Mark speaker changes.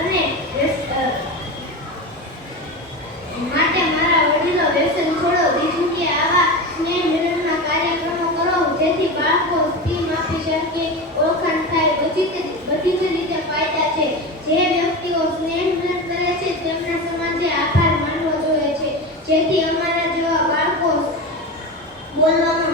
Speaker 1: અને માટે મારા વડીલો વ્યસન છોડો દીકરી આવા સ્નેહ મિલનના કાર્યક્રમો કરો, જેથી બાળકો સ્ટીમ આપી શકે, ઓળખાણ થાય બધી બધી જ રીતે ફાયદા છે. જે વ્યક્તિઓ સ્નેહ મિલન કરે છે, તેમના સમાજે આભાર માનવો જોઈએ છે. જેથી અમારા જેવા બાળકો બોલવામાં